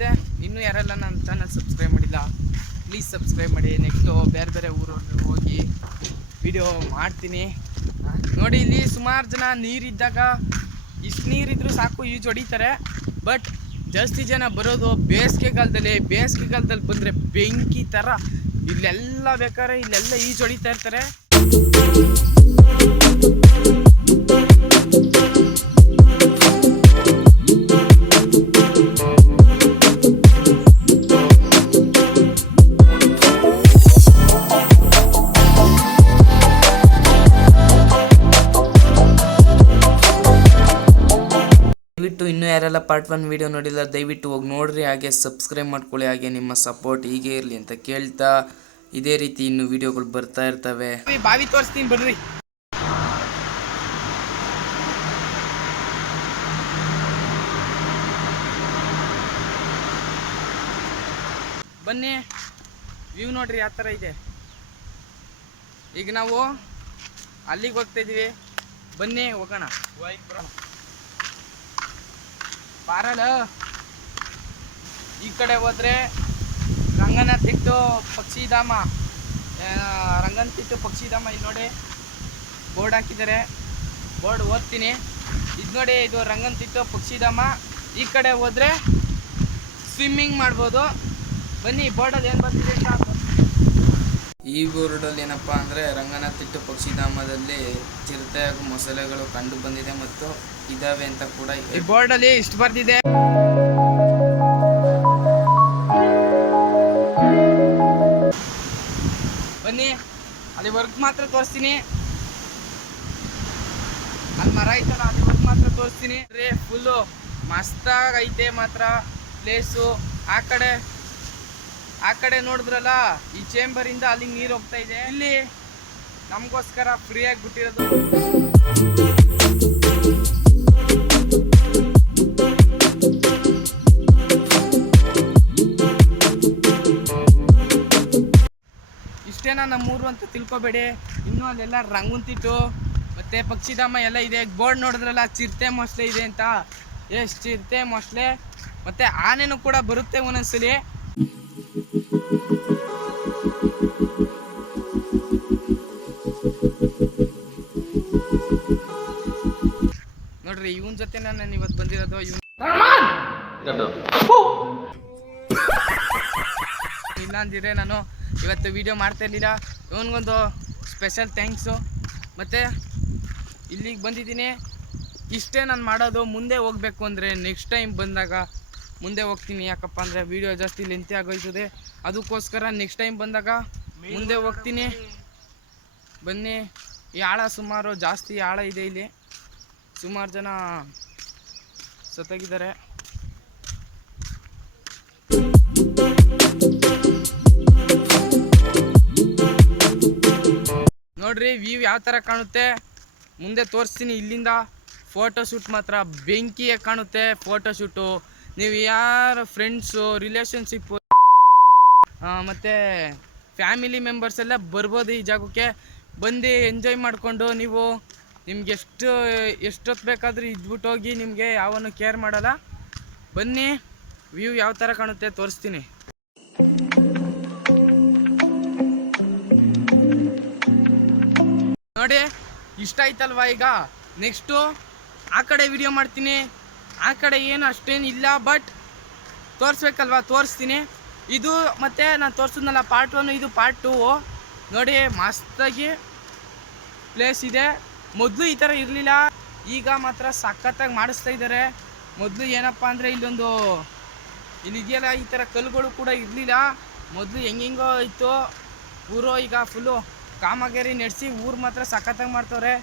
ಮತ್ತು ಇನ್ನೂ ಯಾರೆಲ್ಲ ನನ್ನ ಚಾನಲ್ ಸಬ್ಸ್ಕ್ರೈಬ್ ಮಾಡಿಲ್ಲ ಪ್ಲೀಸ್ ಸಬ್ಸ್ಕ್ರೈಬ್ ಮಾಡಿ. ನೆಕ್ಸ್ಟು ಬೇರೆ ಬೇರೆ ಊರಲ್ಲಿ ಹೋಗಿ ವಿಡಿಯೋ ಮಾಡ್ತೀನಿ. ನೋಡಿ ಇಲ್ಲಿ ಸುಮಾರು ಜನ ನೀರಿದ್ದಾಗ, ಇಷ್ಟು ನೀರಿದ್ರು ಸಾಕು ಈಜು ಹೊಡಿತಾರೆ. ಬಟ್ ಜಾಸ್ತಿ ಜನ ಬರೋದು ಬೇಸಿಗೆಗಾಲದಲ್ಲಿ. ಬೇಸಿಗೆಗಾಲದಲ್ಲಿ ಬಂದರೆ ಬೆಂಕಿ ಥರ ಇಲ್ಲೆಲ್ಲ ಬೇಕಾದ್ರೆ ಇಲ್ಲೆಲ್ಲ ಈಜು ಹೊಡಿತಾ ಇರ್ತಾರೆ. ಇನ್ನೂ ಯಾರೆಲ್ಲ ಪಾರ್ಟ್ ಒನ್ ವಿಡಿಯೋ ನೋಡಿಲ್ಲ, ದಯವಿಟ್ಟು ಹೋಗಿ ನೋಡ್ರಿ, ಹಾಗೆ ಸಬ್ಸ್ಕ್ರೈಬ್ ಮಾಡ್ಕೊಳ್ಳಿ, ಹಾಗೆ ನಿಮ್ಮ ಸಪೋರ್ಟ್ ಹೀಗೆ ಇರಲಿ ಅಂತ ಕೇಳ್ತಾ ಇದೇ ರೀತಿ ಇನ್ನು ವಿಡಿಯೋಗಳು ಬರ್ತಾ ಇರ್ತವೆ. ಬಾವಿ ತೋರಿಸ್ತೀನಿ ಬರ್ರಿ ಬನ್ನಿ ವ್ಯೂ ನೋಡ್ರಿ ಯಾವ ಥರ ಇದೆ. ಈಗ ನಾವು ಅಲ್ಲಿಗೆ ಹೋಗ್ತಾ ಇದೀವಿ. ಬನ್ನಿ, ಹೋಗೋಣ. ಬಾರಲ್ಲ ಈ ಕಡೆ ಹೋದ್ರೆ ರಂಗನತಿಟ್ಟು ಪಕ್ಷಿಧಾಮ ರಂಗನ ತಿಟ್ಟು ಪಕ್ಷಿಧಾಮ ಇಲ್ಲಿ ನೋಡಿ. ಬೋರ್ಡ್ ಹಾಕಿದ್ದಾರೆ. ಬೋರ್ಡ್ ಓದ್ತೀನಿ. ಇದು ನೋಡಿ, ಇದು ರಂಗನ ತಿಟ್ಟು ಪಕ್ಷಿಧಾಮ ಈ ಕಡೆ ಹೋದ್ರೆ ಸ್ವಿಮ್ಮಿಂಗ್ ಮಾಡ್ಬೋದು. ಬನ್ನಿ, ಬೋರ್ಡಲ್ಲಿ ಏನು ಬರ್ತಿದೆ ಅಂತ ಈ ಬೋರ್ಡಲ್ಲಿ ಏನಪ್ಪಾ ಅಂದರೆ ರಂಗನತಿಟ್ಟು ಪಕ್ಷಿಧಾಮದಲ್ಲಿ ಚಿರತೆ ಹಾಗೂ ಮೊಸಳೆಗಳು ಕಂಡು ಬಂದಿದೆ ಮತ್ತು ಇದಾವೆ ಅಂತ ಕೂಡ ಈ ಬೋರ್ಡಲ್ಲಿ ಇಷ್ಟು ಬರ್ದಿದೆ. ಬನ್ನಿ, ಅಲ್ಲಿ ವರ್ಕ್ ಮಾತ್ರ ತೋರಿಸ್ತೀನಿ. ಅಲ್ಲಿ ಮರ ಐತಲ್ಲ, ಅಲ್ಲಿ ವರ್ಕ್ ಮಾತ್ರ ತೋರಿಸ್ತೀನಿ. ಫುಲ್ಲು ಮಸ್ತಾಗೈತೆ ಮಾತ್ರ ಪ್ಲೇಸು ಆ ಕಡೆ ಆ ಕಡೆ ನೋಡಿದ್ರಲ್ಲ, ಈ ಚೇಂಬರ್ ಇಂದ ಅಲ್ಲಿ ನೀರು ಹೋಗ್ತಾ ಇದೆ. ಇಲ್ಲಿ ನಮಗೋಸ್ಕರ ಫ್ರೀಯಾಗಿ ಬಿಟ್ಟಿರೋದು. ಇಷ್ಟೇನ ನಮ್ಮೂರು ಅಂತ ತಿಳ್ಕೊಬೇಡಿ. ಇನ್ನೂ ಅಲ್ಲೆಲ್ಲ ರಂಗುಂತಿಟ್ಟು ಮತ್ತೆ ಪಕ್ಷಿಧಾಮ ಎಲ್ಲ ಇದೆ. ಬೋರ್ಡ್ ನೋಡಿದ್ರಲ್ಲ, ಚಿರತೆ ಮೊಸಳೆ ಇದೆ ಅಂತ. ಎಷ್ಟು ಚಿರತೆ ಮೊಸಳೆ. ಮತ್ತೆ ಆನೆನೂ ಕೂಡ ಬರುತ್ತೆ ಒಂದೊಂದ್ಸಲಿ. ನೋಡ್ರಿ, ಇವನ್ ಜೊತೆ ನಾನು ಇವತ್ತು ಬಂದಿರೋದು ಇವನ್ ಇಲ್ಲ ಅಂದಿದ್ರೆ ನಾನು ಇವತ್ತು ವಿಡಿಯೋ ಮಾಡ್ತಾ ಇರಲಿಲ್ಲ. ಇವನಿಗೊಂದು ಸ್ಪೆಷಲ್ ಥ್ಯಾಂಕ್ಸು ಮತ್ತೆ ಇಲ್ಲಿಗೆ ಬಂದಿದ್ದೀನಿ. ಇಷ್ಟೇ ನಾನು ಮಾಡೋದು, ಮುಂದೆ ಹೋಗ್ಬೇಕು ಅಂದರೆ ನೆಕ್ಸ್ಟ್ ಟೈಮ್ ಬಂದಾಗ ಮುಂದೆ ಹೋಗ್ತೀನಿ. ಯಾಕಪ್ಪ ಅಂದರೆ ವಿಡಿಯೋ ಜಾಸ್ತಿ ಲೆಂತಿ ಆಗೋಯ್ತದೆ. ಅದಕ್ಕೋಸ್ಕರ ನೆಕ್ಸ್ಟ್ ಟೈಮ್ ಬಂದಾಗ ಮುಂದೆ ಹೋಗ್ತೀನಿ. ಬನ್ನಿ. ಈ ಆಳ ಸುಮಾರು ಜಾಸ್ತಿ ಆಳ ಇದೆ ಇಲ್ಲಿ. ಸುಮಾರು ಜನ ಸತ್ತೋಗಿದ್ದಾರೆ. ನೋಡ್ರಿ ವ್ಯೂ ಯಾವ ಥರ ಕಾಣುತ್ತೆ? ಮುಂದೆ ತೋರಿಸ್ತೀನಿ ಇಲ್ಲಿಂದ. ಫೋಟೋ ಶೂಟ್ ಮಾತ್ರ ಬೆಂಕಿಯೇ ಕಾಣುತ್ತೆ ಫೋಟೋ ಶೂಟು ನೀವು ಯಾರ ಫ್ರೆಂಡ್ಸು ರಿಲೇಷನ್ಶಿಪ್ಪು ಮತ್ತು ಫ್ಯಾಮಿಲಿ ಮೆಂಬರ್ಸ್ ಎಲ್ಲ ಬರ್ಬೋದು ಈ ಜಾಗಕ್ಕೆ. ಬಂದು ಎಂಜಾಯ್ ಮಾಡಿಕೊಂಡು ನೀವು ನಿಮ್ಗೆ ಎಷ್ಟು, ಎಷ್ಟೊತ್ತು ಬೇಕಾದರೂ ಇದ್ಬಿಟ್ಟು ಹೋಗಿ ನಿಮಗೆ ಯಾವನು ಕೇರ್ ಮಾಡಲ್ಲ. ಬನ್ನಿ ವ್ಯೂ ಯಾವ ಥರ ಕಾಣುತ್ತೆ ತೋರಿಸ್ತೀನಿ. ನೋಡಿ, ಇಷ್ಟ ಆಯ್ತಲ್ವಾ ಈಗ? ನೆಕ್ಸ್ಟು ಆ ಕಡೆ ವಿಡಿಯೋ ಮಾಡ್ತೀನಿ. ಆ ಕಡೆ ಏನು ಅಷ್ಟೇನು ಇಲ್ಲ ಬಟ್ ತೋರಿಸ್ಬೇಕಲ್ವಾ, ತೋರಿಸ್ತೀನಿ. ಇದು ಮತ್ತೆ ನಾನು ತೋರಿಸಿದ್ನಲ್ಲ ಪಾರ್ಟ್ ಒನ್ ಇದು ಪಾರ್ಟ್ ಟೂ ನೋಡಿ, ಮಸ್ತಾಗಿ ಪ್ಲೇಸ್ ಇದೆ. ಮೊದಲು ಈ ಥರ ಇರಲಿಲ್ಲ. ಈಗ ಮಾತ್ರ ಸಖತ್ತಾಗಿ ಮಾಡಿಸ್ತಾ ಇದ್ದಾರೆ ಮೊದಲು ಏನಪ್ಪ ಅಂದರೆ ಇಲ್ಲೊಂದು ಇಲ್ಲಿ ಇದೆಯಲ್ಲ ಈ ಥರ ಕಲ್ಲುಗಳು ಕೂಡ ಇರಲಿಲ್ಲ. ಮೊದಲು ಹೆಂಗೆಂಗೋ ಇತ್ತು. ಊರು ಈಗ ಫುಲ್ಲು ಕಾಮಗಾರಿ ನಡೆಸಿ ಊರು ಮಾತ್ರ ಸಖತ್ತಾಗಿ ಮಾಡ್ತವ್ರೆ.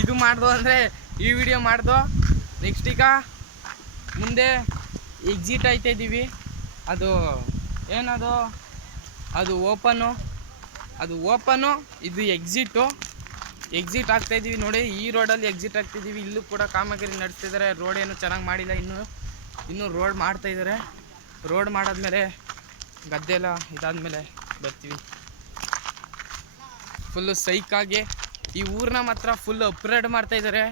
ಇದು ಮಾಡ್ದು ಅಂದರೆ ಈ ವಿಡಿಯೋ ಮಾಡ್ದು. ನೆಕ್ಸ್ಟ್ ಈಗ ಮುಂದೆ ಎಕ್ಸಿಟ್ ಆಯ್ತಾ ಇದ್ದೀವಿ ಅದು ಏನದು? ಅದು ಓಪನು ಅದು ಓಪನು ಇದು ಎಕ್ಸಿಟು ಎಕ್ಸಿಟ್ ಆಗ್ತಾ ಇದೀವಿ ನೋಡಿ. ಈ ರೋಡಲ್ಲಿ ಎಕ್ಸಿಟ್ ಆಗ್ತಿದ್ದೀವಿ ಇಲ್ಲೂ ಕೂಡ ಕಾಮಗಾರಿ ನಡೆಸ್ತಿದ್ದಾರೆ ರೋಡ್ ಏನು ಚೆನ್ನಾಗಿ ಮಾಡಿಲ್ಲ ಇನ್ನು. ಇನ್ನೂ ರೋಡ್ ಮಾಡ್ತಾ ಇದ್ದಾರೆ ರೋಡ್ ಮಾಡಾದ್ಮೇಲೆ ಗದ್ದೆ ಎಲ್ಲ ಇದಾದ್ಮೇಲೆ ಬರ್ತೀವಿ. ಫುಲ್ಲು ಸೈಕಾಗಿ ಈ ಊರನ್ನ ಮಾತ್ರ ಫುಲ್ ಅಪ್ಗ್ರೇಡ್ ಮಾಡ್ತಾ ಇದ್ದಾರೆ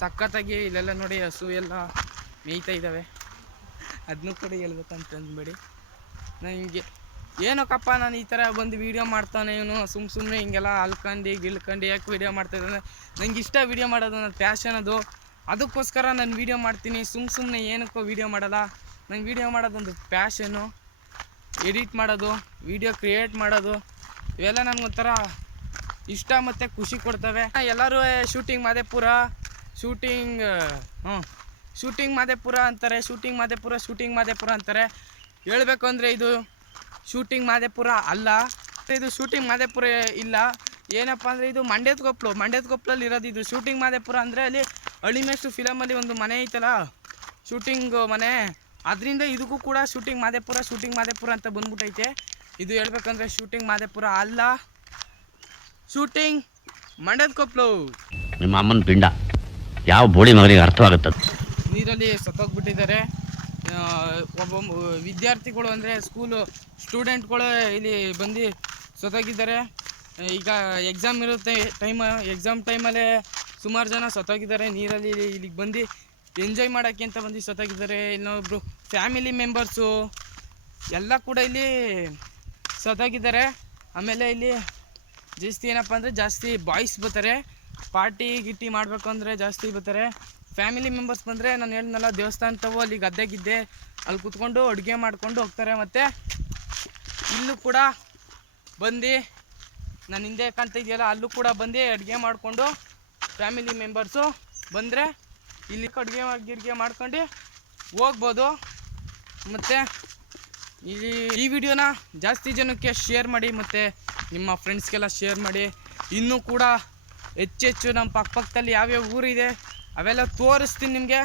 ಸಖತ್ತಾಗಿ ಇಲ್ಲೆಲ್ಲ ನೋಡಿ ಹಸು ಎಲ್ಲ ಮೇಯ್ತಾ ಇದ್ದಾವೆ ಅದನ್ನೂ ಕೂಡ ಹೇಳ್ಬೇಕಂತ ಅಂದ್ಬೇಡಿ. ನನಗೆ ಏನಕ್ಕಪ್ಪ ನಾನು ಈ ಥರ ಬಂದು ವೀಡಿಯೋ ಮಾಡ್ತಾನೆ ಇವನು? ಸುಮ್ಮ ಸುಮ್ಮನೆ ಹಿಂಗೆಲ್ಲ ಅಲ್ಕಂಡು ಗಿಲ್ಕಂಡು ಯಾಕೆ ವೀಡಿಯೋ ಮಾಡ್ತಾ ಇದ್ದಾನೆ? ನಂಗೆ ಇಷ್ಟ ವೀಡಿಯೋ ಮಾಡೋದು, ನನ್ನ ಪ್ಯಾಷನ್ ಅದು. ಅದಕ್ಕೋಸ್ಕರ ನಾನು ವೀಡಿಯೋ ಮಾಡ್ತೀನಿ. ಸುಮ್ಮ ಸುಮ್ಮನೆ ಏನಕ್ಕೋ ವೀಡಿಯೋ ಮಾಡಲ್ಲ. ನಂಗೆ ವೀಡಿಯೋ ಮಾಡೋದೊಂದು ಪ್ಯಾಷನು ಎಡಿಟ್ ಮಾಡೋದು ವೀಡಿಯೋ ಕ್ರಿಯೇಟ್ ಮಾಡೋದು, ಇವೆಲ್ಲ ನನಗೊಂಥರ ಇಷ್ಟ ಮತ್ತು ಖುಷಿ ಕೊಡ್ತವೆ. ಎಲ್ಲರೂ ಶೂಟಿಂಗ್ ಮಾದೇಪುರ ಶೂಟಿಂಗ್ ಹ್ಞೂ ಶೂಟಿಂಗ್ ಮಾದೇಪುರ ಅಂತಾರೆ ಶೂಟಿಂಗ್ ಮಾದೇಪುರ ಶೂಟಿಂಗ್ ಮಾದೇಪುರ ಅಂತಾರೆ. ಹೇಳಬೇಕು ಅಂದರೆ ಇದು ಶೂಟಿಂಗ್ ಮಾದೇಪುರ ಅಲ್ಲ. ಇದು ಶೂಟಿಂಗ್ ಮಾದೇಪುರ ಇಲ್ಲ. ಏನಪ್ಪ ಅಂದರೆ ಇದು ಮಂಡ್ಯದ ಕೊಪ್ಪಳು ಮಂಡ್ಯದ ಕೊಪ್ಪಳಲ್ಲಿ ಇರೋದು ಇದು. ಶೂಟಿಂಗ್ ಮಾದೇಪುರ ಅಂದರೆ ಅಲ್ಲಿ ಅಳಿಮೆಷ್ಟು ಫಿಲಮಲ್ಲಿ ಒಂದು ಮನೆ ಐತಲ್ಲ ಶೂಟಿಂಗ್ ಮನೆ ಅದರಿಂದ ಇದಕ್ಕೂ ಕೂಡ ಶೂಟಿಂಗ್ ಮಾದೇಪುರ ಶೂಟಿಂಗ್ ಮಾದೇಪುರ ಅಂತ ಬಂದ್ಬಿಟ್ಟೈತೆ ಇದು ಹೇಳ್ಬೇಕಂದ್ರೆ ಶೂಟಿಂಗ್ ಮಾದೇಪುರ ಅಲ್ಲ ಶೂಟಿಂಗ್ ಮಂಡ್ಯದ ಕೊಪ್ಪಲು ನಿಮ್ಮ ಅಮ್ಮನ ಪಿಂಡ ಯಾವ ಬೋಳಿ ಮಗನಿಗೆ ಅರ್ಥವಾಗುತ್ತೆ ನೀರಲ್ಲಿ ಸತ್ತೋಗ್ಬಿಟ್ಟಿದ್ದಾರೆ. ಒಬ್ಬ ವಿದ್ಯಾರ್ಥಿಗಳು ಅಂದರೆ ಸ್ಕೂಲು ಸ್ಟೂಡೆಂಟ್ಗಳು ಇಲ್ಲಿ ಬಂದು ಸತ್ತೋಗಿದ್ದಾರೆ. ಈಗ ಎಕ್ಸಾಮ್ ಇರುತ್ತೆ ಟೈಮ್ ಎಕ್ಸಾಮ್ ಟೈಮಲ್ಲೇ ಸುಮಾರು ಜನ ಸತ್ತೋಗಿದ್ದಾರೆ, ನೀರಲ್ಲಿ ಇಲ್ಲಿಗೆ ಬಂದು ಎಂಜಾಯ್ ಮಾಡೋಕ್ಕೆ ಅಂತ ಬಂದು ಸತ್ತೋಗಿದ್ದಾರೆ. ಇನ್ನೊಬ್ಬರು ಫ್ಯಾಮಿಲಿ ಮೆಂಬರ್ಸು ಎಲ್ಲ ಕೂಡ ಇಲ್ಲಿ ಸತ್ತೋಗಿದ್ದಾರೆ. ಆಮೇಲೆ ಇಲ್ಲಿ ಜಾಸ್ತಿ ಏನಪ್ಪ ಅಂದರೆ ಜಾಸ್ತಿ ಬಾಯ್ಸ್ ಬರ್ತಾರೆ. ಪಾರ್ಟಿ ಗಿಟ್ಟಿ ಮಾಡಬೇಕು ಅಂದರೆ ಜಾಸ್ತಿ ಬರ್ತಾರೆ. ಫ್ಯಾಮಿಲಿ ಮೆಂಬರ್ಸ್ ಬಂದರೆ ನಾನು ಹೇಳಿದ್ನಲ್ಲ ದೇವಸ್ಥಾನ ತಗೋ ಅಲ್ಲಿ ಗದ್ದೆ ಗಿದ್ದೆ ಅಲ್ಲಿ ಕುತ್ಕೊಂಡು ಅಡುಗೆ ಮಾಡಿಕೊಂಡು ಹೋಗ್ತಾರೆ ಮತ್ತು. ಇಲ್ಲೂ ಕೂಡ ಬಂದು, ನಾನು ಹಿಂದೆ ಕಾಣ್ತಾ ಇದೆಯಲ್ಲ, ಅಲ್ಲೂ ಕೂಡ ಬಂದು ಅಡುಗೆ ಮಾಡಿಕೊಂಡು ಫ್ಯಾಮಿಲಿ ಮೆಂಬರ್ಸು ಬಂದರೆ ಇಲ್ಲಿ ಅಡುಗೆ ಗಿಡ್ಗೆ ಮಾಡ್ಕೊಂಡು ಹೋಗ್ಬೋದು. ಮತ್ತು ಈ ಈ ವಿಡಿಯೋನ ಜಾಸ್ತಿ ಜನಕ್ಕೆ ಶೇರ್ ಮಾಡಿ, ಮತ್ತು ನಿಮ್ಮ ಫ್ರೆಂಡ್ಸ್ಗೆಲ್ಲ ಶೇರ್ ಮಾಡಿ. ಇನ್ನೂ ಕೂಡ ಹೆಚ್ಚೆಚ್ಚು ನಮ್ಮ ಪಕ್ಕಪಕ್ಕದಲ್ಲಿ ಯಾವ್ಯಾವ ಊರಿದೆ ಅವೆಲ್ಲ ತೋರಿಸ್ತೀನಿ ನಿಮಗೆ.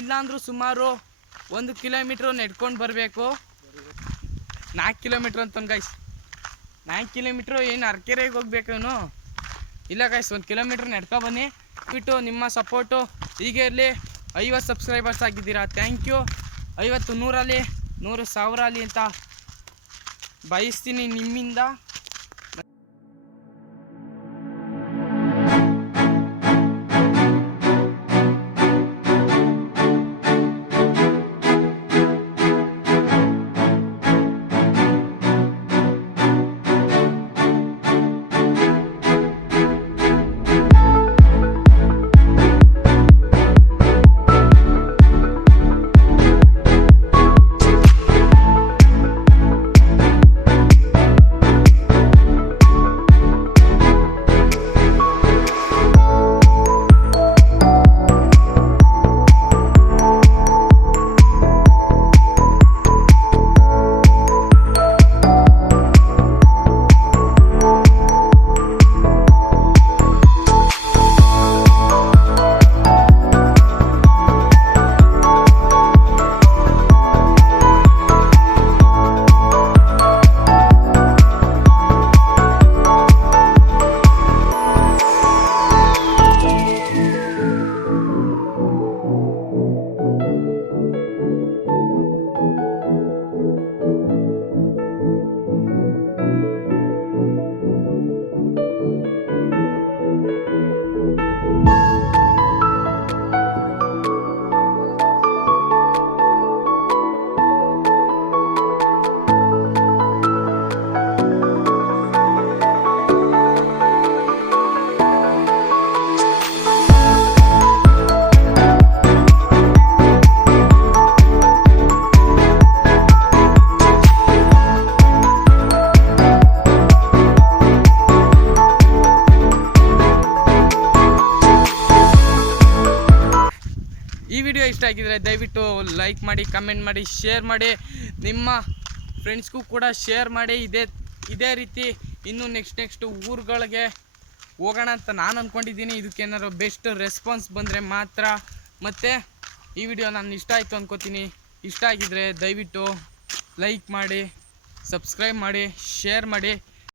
ಇಲ್ಲಾಂದ್ರೂ ಸುಮಾರು ಒಂದು ಕಿಲೋಮೀಟ್ರ್ ನೆಡ್ಕೊಂಡು ಬರಬೇಕು. ನಾಲ್ಕು ಕಿಲೋಮೀಟ್ರ್ ಅಂತ ಗೈಸ್ ನಾಲ್ಕು ಕಿಲೋಮೀಟ್ರು ಏನು ಅರ್ಕೆರೆಗೆ ಹೋಗ್ಬೇಕು ಇವನು? ಇಲ್ಲ ಗೈಸ್ ಒಂದು ಕಿಲೋಮೀಟ್ರ್ ನಡ್ಕೊ ಬನ್ನಿ. ಬಿಟ್ಟು ನಿಮ್ಮ ಸಪೋರ್ಟು ಹೀಗೆ ಇರಲಿ. ಐವತ್ತು ಸಬ್ಸ್ಕ್ರೈಬರ್ಸ್ ಆಗಿದ್ದೀರಾ. ಥ್ಯಾಂಕ್ ಯು ಐವತ್ತು ನೂರಲ್ಲಿ, ನೂರು ಸಾವಿರ ಅಲ್ಲಿ ಅಂತ ಬಯಸ್ತೀನಿ ನಿಮ್ಮಿಂದ. ಆಗಿದ್ರೆ ದಯವಿಟ್ಟು ಲೈಕ್ ಮಾಡಿ ಕಮೆಂಟ್ ಮಾಡಿ ಶೇರ್ ಮಾಡಿ. ನಿಮ್ಮ ಫ್ರೆಂಡ್ಸ್ಗೂ ಕೂಡ ಶೇರ್ ಮಾಡಿ. ಇದೇ ಇದೇ ರೀತಿ ಇನ್ನು ನೆಕ್ಸ್ಟ್ ನೆಕ್ಸ್ಟ್ ಊರುಗಳಿಗೆ ಹೋಗೋಣ ಅಂತ ನಾನು ಅಂದ್ಕೊಂಡಿದ್ದೀನಿ ಇದಕ್ಕೇನಾದ್ರು ಬೆಸ್ಟ್ ರೆಸ್ಪಾನ್ಸ್ ಬಂದರೆ ಮಾತ್ರ. ಮತ್ತು ಈ ವಿಡಿಯೋ ನಾನು ಇಷ್ಟ ಆಯಿತು ಅಂದ್ಕೋತೀನಿ ಇಷ್ಟ ಆಗಿದ್ರೆ ದಯವಿಟ್ಟು ಲೈಕ್ ಮಾಡಿ ಸಬ್ಸ್ಕ್ರೈಬ್ ಮಾಡಿ ಶೇರ್ ಮಾಡಿ.